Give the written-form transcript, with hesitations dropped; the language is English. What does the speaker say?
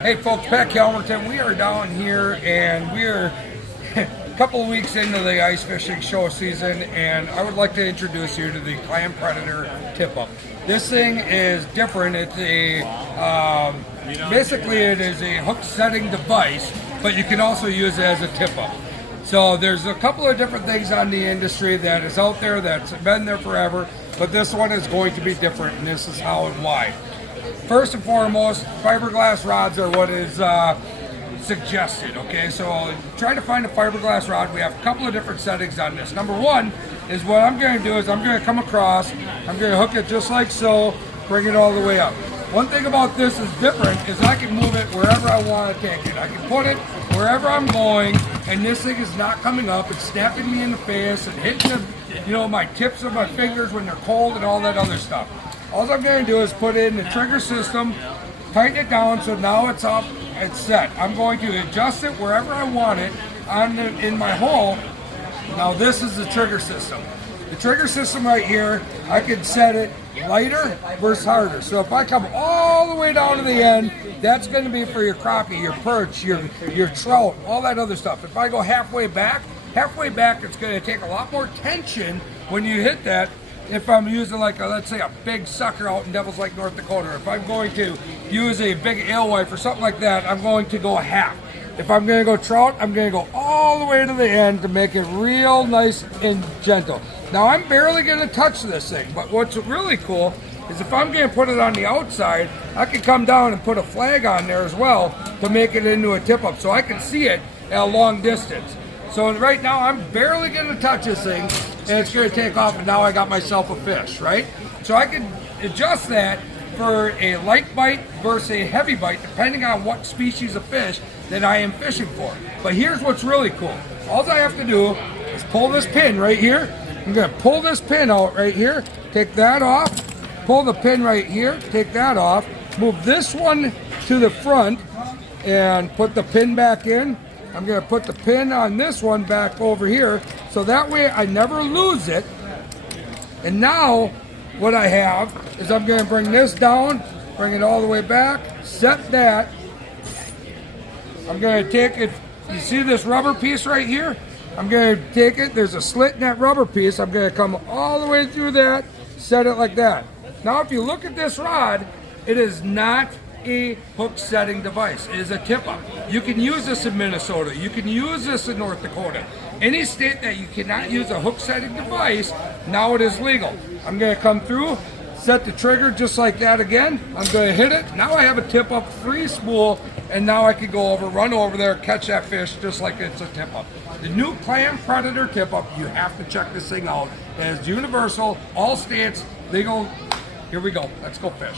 Hey folks, Pat Kalmerton. We are down here and we're a couple of weeks into the ice fishing show season, and I would like to introduce you to the Clam Predator tip-up. This thing is different. It's a basically it is a hook setting device, but you can also use it as a tip-up. So there's a couple of different things on the industry that is out there that's been there forever, but this one is going to be different, and this is how and why. First and foremost, fiberglass rods are what is suggested, okay? So try to find a fiberglass rod. We have a couple of different settings on this. Number one is what I'm going to do is I'm going to come across, I'm going to hook it just like so, bring it all the way up. One thing about this is different is I can move it wherever I want to take it. I can put it wherever I'm going, and this thing is not coming up. It's snapping me in the face and hitting my tips of my fingers when they're cold and all that other stuff. All I'm going to do is put in the trigger system, tighten it down so now it's up, it's set. I'm going to adjust it wherever I want it in my hole. Now this is the trigger system. The trigger system right here, I can set it lighter versus harder. So if I come all the way down to the end, that's going to be for your crappie, your perch, your trout, all that other stuff. If I go halfway back, it's going to take a lot more tension when you hit that. If I'm using let's say a big sucker out in Devils Lake, North Dakota, or if I'm going to use a big alewife or something like that, I'm going to go half. If I'm going to go trout, I'm going to go all the way to the end to make it real nice and gentle. Now I'm barely going to touch this thing, but what's really cool is if I'm going to put it on the outside, I can come down and put a flag on there as well to make it into a tip-up so I can see it at a long distance. So right now I'm barely going to touch this thing, and it's going to take off, and now I got myself a fish, right? So I can adjust that for a light bite versus a heavy bite, depending on what species of fish that I am fishing for. But here's what's really cool. All I have to do is pull this pin right here. I'm going to pull this pin out right here, take that off, pull the pin right here, take that off, move this one to the front, and put the pin back in. I'm going to put the pin on this one back over here, so that way I never lose it. And now what I have is I'm going to bring this down, bring it all the way back, set that. I'm going to take it, you see this rubber piece right here? I'm going to take it, there's a slit in that rubber piece. I'm going to come all the way through that, set it like that. Now if you look at this rod, it is not a hook setting device. It is a tip-up. You can use this in Minnesota. You can use this in North Dakota. Any state that you cannot use a hook setting device, now it is legal. I'm going to come through, set the trigger just like that again. I'm going to hit it. Now I have a tip-up free spool, and now I can go over, run over there, catch that fish just like it's a tip-up. The new Clam Predator tip-up, you have to check this thing out. It is universal, all states, legal. Here we go. Let's go fish.